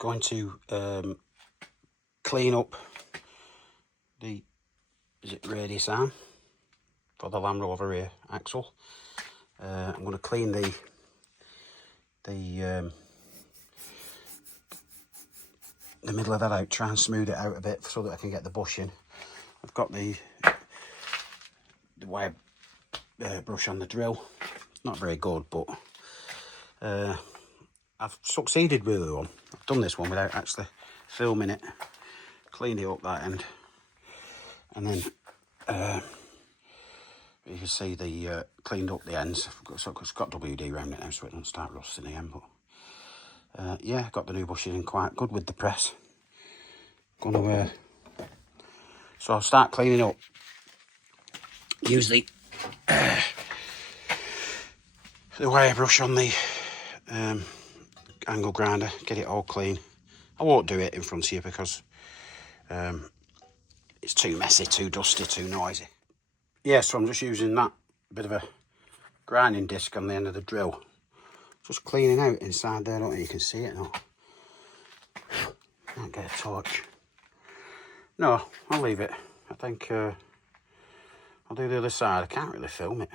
going to clean up the radius arm for the Land Rover rear axle. I'm going to clean the middle of that out, try and smooth it out a bit so that I can get the bushing. I've got the wire brush on the drill. It's not very good, but I've succeeded with the one. I've done this one without actually filming it. Cleaned it up that end, and then you can see the cleaned up the ends. It's got WD around it now, so it doesn't start rusting again. But yeah, got the new bushing in quite good with the press. So I'll start cleaning up. Use the wire brush on the angle grinder, get it all clean. I won't do it in front of you because it's too messy, too dusty, too noisy. Yeah, so I'm just using that bit of a grinding disc on the end of the drill. Just cleaning out inside there, don't you? You can see it now. Can't get a torch. No, I'll leave it. I think I'll do the other side. I can't really film it.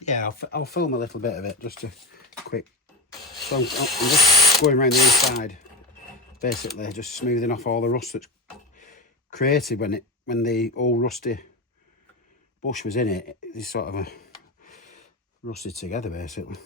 Yeah, I'll film a little bit of it, just a quick. So I'm just going around the inside, basically, just smoothing off all the rust that's created when the old rusty bush was in it. It's sort of rusted together, basically.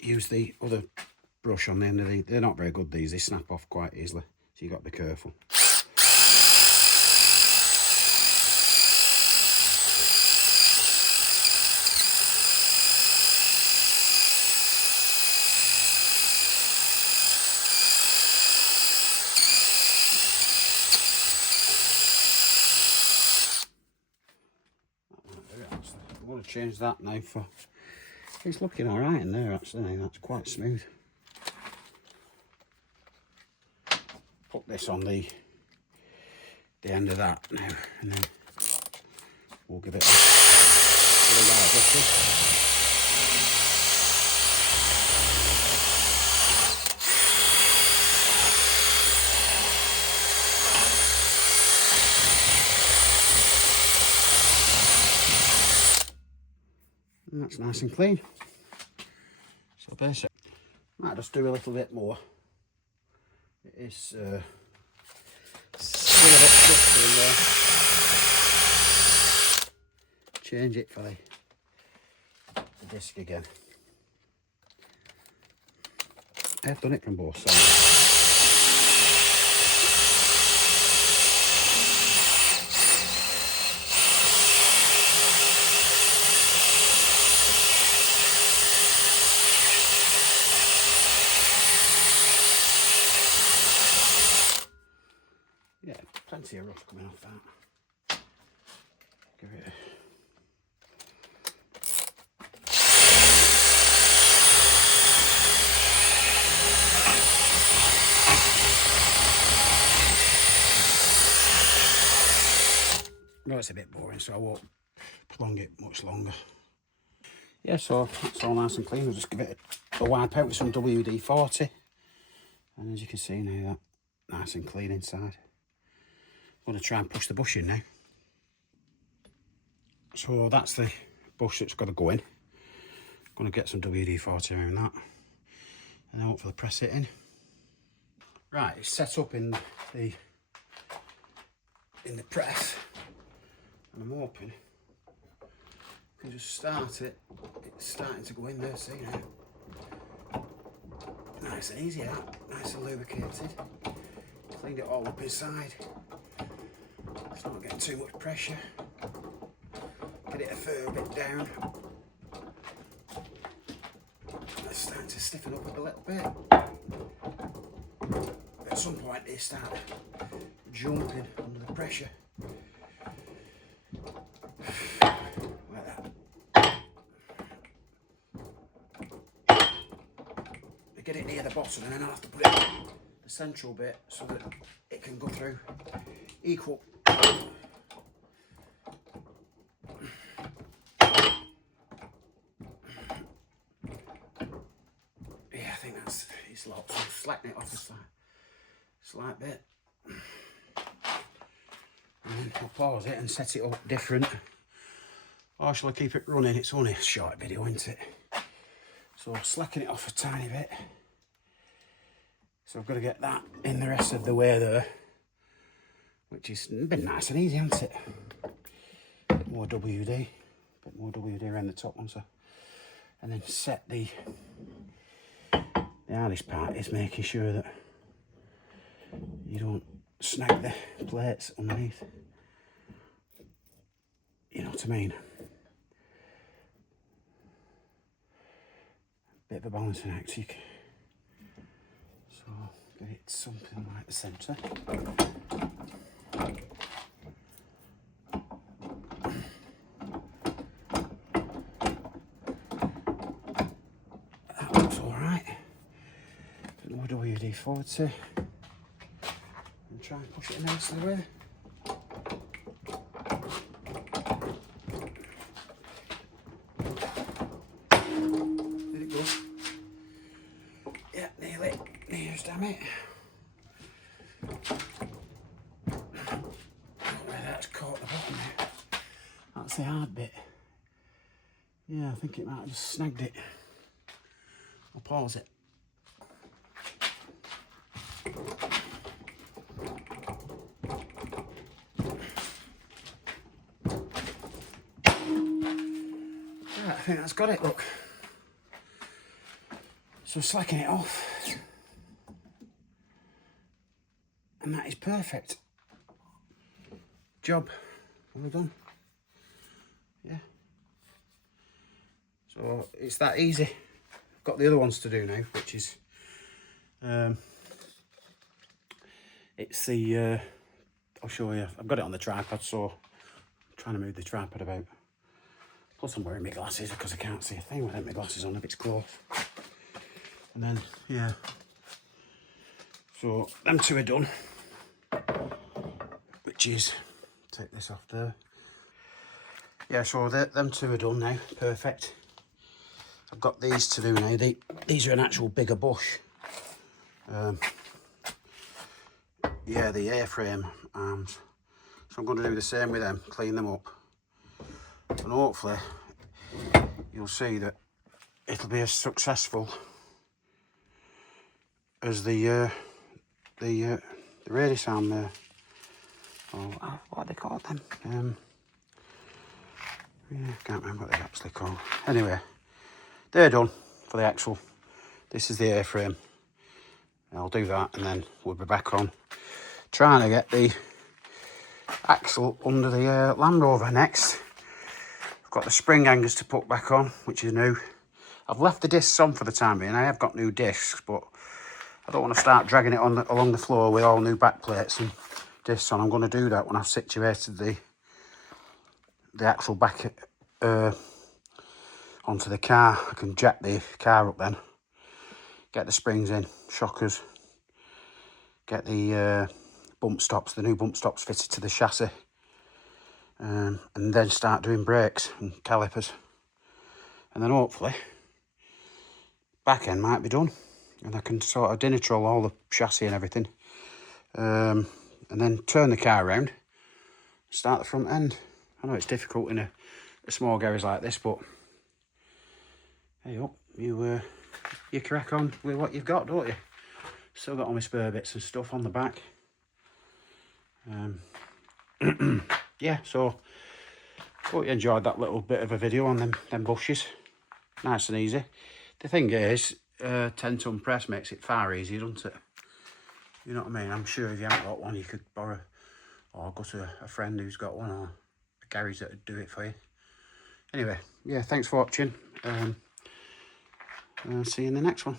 Use the other brush on the end of they're not very good, these, they snap off quite easily, so you've got to be careful. I'm going to change that now for... It's looking all right in there, actually. That's quite smooth. Put this on the end of that now, and then we'll give it a wire brushing. And that's nice and clean. So basic. Might just do a little bit more. It is still a bit dusty in there. Change it for the disc again. I've done it from both sides. Yeah, plenty of rust coming off that. Give it a... No, it's a bit boring, so I won't prolong it much longer. Yeah, so that's all nice and clean. We'll just give it a wipe out with some WD-40. And as you can see now, that nice and clean inside. I'm going to try and push the bush in now. So that's the bush that's got to go in. I'm going to get some WD-40 around that, and then hopefully press it in. Right, it's set up in the press, and I'm hoping I can just start it. It's starting to go in there, see now. Nice and easy, that. Nice and lubricated. Cleaned it all up inside. It's not getting too much pressure. Get it a fair bit down. It's starting to stiffen up a little bit. At some point they start jumping under the pressure. Like that. get it near the bottom, and then I'll have to put it in the central bit so that it can go through equal. Yeah, I think it's locked. I'm slacking it off a slight bit. And then I'll pause it and set it up different. Or shall I keep it running? It's only a short video, isn't it? So slacken it off a tiny bit. So I've got to get that in the rest of the way there, which has been nice and easy, hasn't it? A bit more WD around the top one, so. And then set the hardest part is making sure that you don't snag the plates underneath. You know what I mean? Bit of a balancing act, so get it something like the centre. That looks alright. Bit more WD forward to and try and push it nicely away. Damn it. Where that's caught the bottom there. That's the hard bit. Yeah, I think it might have just snagged it. I'll pause it. Yeah, I think that's got it, look. So slacking it off. And that is perfect. Job well done. Yeah. So it's that easy. I've got the other ones to do now, which is it's the I'll show you. I've got it on the tripod, so I'm trying to move the tripod about. Plus I'm wearing my glasses because I can't see a thing without my glasses on if it's close. And then yeah. So them two are done. Which is, take this off there. Yeah, so them two are done now, perfect. I've got these to do now. These are an actual bigger bush. Yeah, the airframe arms. So I'm going to do the same with them, clean them up. And hopefully, you'll see that it'll be as successful as the radius arm there. Oh, what are they called then? Yeah, can't remember what they're actually called. Anyway, they're done for the axle. This is the airframe. I'll do that and then we'll be back on trying to get the axle under the Land Rover next. I've got the spring hangers to put back on, which is new. I've left the discs on for the time being. I have got new discs, but I don't want to start dragging it on along the floor with all new back plates and discs on. I'm going to do that when I've situated the axle back onto the car. I can jack the car up then, get the springs in, shockers, get the bump stops, the new bump stops fitted to the chassis, and then start doing brakes and calipers. And then hopefully back end might be done and I can sort of dinitrol all the chassis and everything, and then turn the car around, start the front end. I know it's difficult in a small garage like this, but hey up, you crack on with what you've got, don't you? Still got all my spare bits and stuff on the back. Yeah, so hope you enjoyed that little bit of a video on them bushes. Nice and easy. The thing is, 10-ton press makes it far easier, doesn't it? You know what I mean? I'm sure if you haven't got one, you could borrow or go to a friend who's got one, or a garage that would do it for you. Anyway, yeah, thanks for watching. See you in the next one.